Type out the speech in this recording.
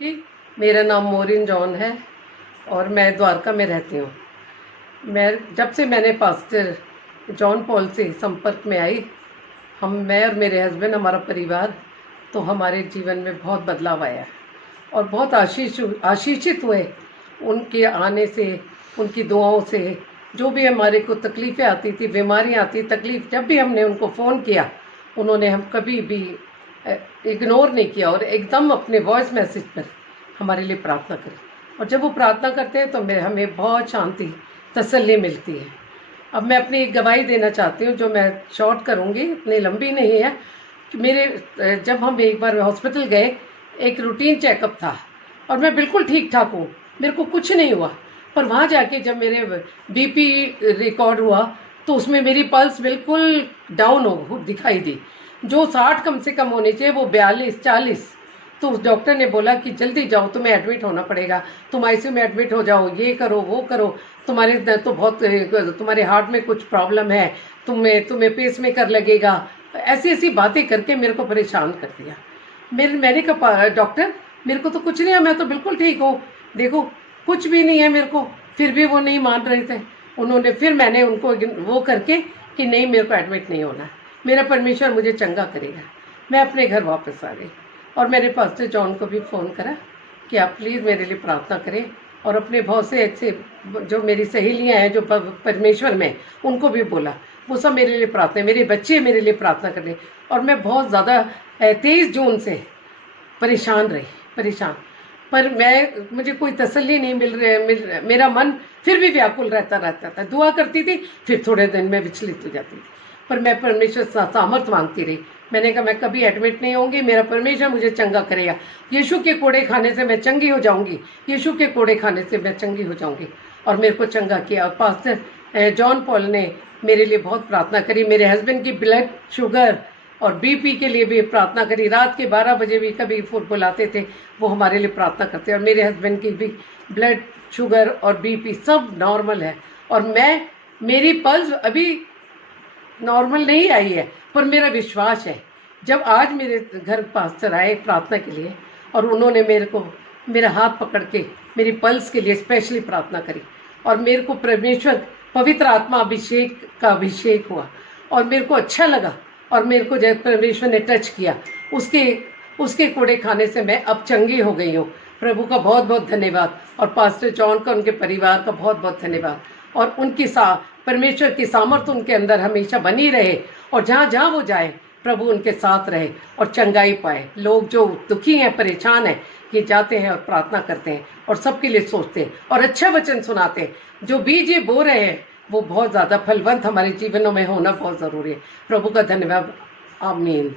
की। मेरा नाम मोरिन जॉन है और मैं द्वारका में रहती हूँ। जब से मैंने पास्टर जॉन पॉल से संपर्क में आई, मैं और मेरे हस्बैंड, हमारा परिवार, तो हमारे जीवन में बहुत बदलाव आया और बहुत आशीषित हुए उनके आने से, उनकी दुआओं से। जो भी हमारे को तकलीफ़ें आती थी, बीमारियाँ आती, तकलीफ़, जब भी हमने उनको फ़ोन किया, उन्होंने हम कभी भी इग्नोर नहीं किया और एकदम अपने वॉइस मैसेज पर हमारे लिए प्रार्थना करी। और जब वो प्रार्थना करते हैं तो हमें बहुत शांति, तसल्ली मिलती है। अब मैं अपनी एक गवाही देना चाहती हूँ, जो मैं शॉर्ट करूँगी, इतनी लंबी नहीं है। कि जब हम एक बार हॉस्पिटल गए, एक रूटीन चेकअप था और मैं बिल्कुल ठीक ठाक हूँ, मेरे को कुछ नहीं हुआ। पर वहाँ जाके जब मेरे बीपी रिकॉर्ड हुआ तो उसमें मेरी पल्स बिल्कुल डाउन हो दिखाई दी। जो 60 कम से कम होनी चाहिए वो 42-40। तो उस डॉक्टर ने बोला कि जल्दी जाओ, तुम्हें एडमिट होना पड़ेगा, तुम आईसीयू में एडमिट हो जाओ, ये करो वो करो, तुम्हारे तो बहुत, तुम्हारे हार्ट में कुछ प्रॉब्लम है, तुम्हें पेस मेकर लगेगा। ऐसी ऐसी बातें करके मेरे को परेशान कर दिया। मैंने कहा डॉक्टर, मेरे को तो कुछ नहीं है, मैं तो बिल्कुल ठीक हूँ, देखो कुछ भी नहीं है मेरे को। फिर भी वो नहीं मान रहे थे। फिर मैंने उनको वो करके कि नहीं, मेरे को एडमिट नहीं होना, मेरा परमेश्वर मुझे चंगा करेगा। मैं अपने घर वापस आ गई और मेरे पास्टर जॉन को भी फ़ोन करा कि आप प्लीज़ मेरे लिए प्रार्थना करें, और अपने बहुत से ऐसे जो मेरी सहेलियाँ हैं जो परमेश्वर में, उनको भी बोला, वो सब मेरे लिए प्रार्थना, मेरे बच्चे मेरे लिए प्रार्थना करें। और मैं बहुत ज़्यादा 23 जून से परेशान, पर मुझे कोई तसल्ली नहीं मेरा मन फिर भी व्याकुल रहता था। दुआ करती थी, फिर थोड़े दिन में विचलित हो जाती थी, पर मैं परमेश्वर से सामर्थ मांगती रही। मैंने कहा मैं कभी एडमिट नहीं होंगी, मेरा परमेश्वर मुझे चंगा करेगा। यीशु के कोड़े खाने से मैं चंगी हो जाऊंगी, यीशु के कोड़े खाने से मैं चंगी हो जाऊंगी। और मेरे को चंगा किया। और पास्टर जॉन पॉल ने मेरे लिए बहुत प्रार्थना करी। मेरे हस्बैंड की ब्लड शुगर और बीपी के लिए भी प्रार्थना करी। रात के 12 बजे भी कभी बुलाते थे, वो हमारे लिए प्रार्थना करते। और मेरे हस्बैंड की भी ब्लड शुगर और बीपी सब नॉर्मल है। और मेरी पल्स अभी नॉर्मल नहीं आई है, पर मेरा विश्वास है। जब आज मेरे घर पास्टर आए प्रार्थना के लिए और उन्होंने मेरा हाथ पकड़ के मेरी पल्स के लिए स्पेशली प्रार्थना करी, और मेरे को परमेश्वर पवित्र आत्मा का अभिषेक हुआ और मेरे को अच्छा लगा। और मेरे को जब परमेश्वर ने टच किया, उसके कोड़े खाने से मैं अब चंगी हो गई हूँ। प्रभु का बहुत बहुत धन्यवाद, और पास्टर जॉन का, उनके परिवार का बहुत बहुत धन्यवाद। और परमेश्वर की सामर्थ्य उनके अंदर हमेशा बनी रहे, और जहाँ जहाँ वो जाए प्रभु उनके साथ रहे और चंगाई पाए। लोग जो दुखी हैं, परेशान हैं, ये जाते हैं और प्रार्थना करते हैं और सबके लिए सोचते हैं और अच्छा वचन सुनाते हैं। जो बीज ये बो रहे हैं वो बहुत ज़्यादा फलवंत हमारे जीवनों में होना बहुत ज़रूरी है। प्रभु का धन्यवाद। आमीन।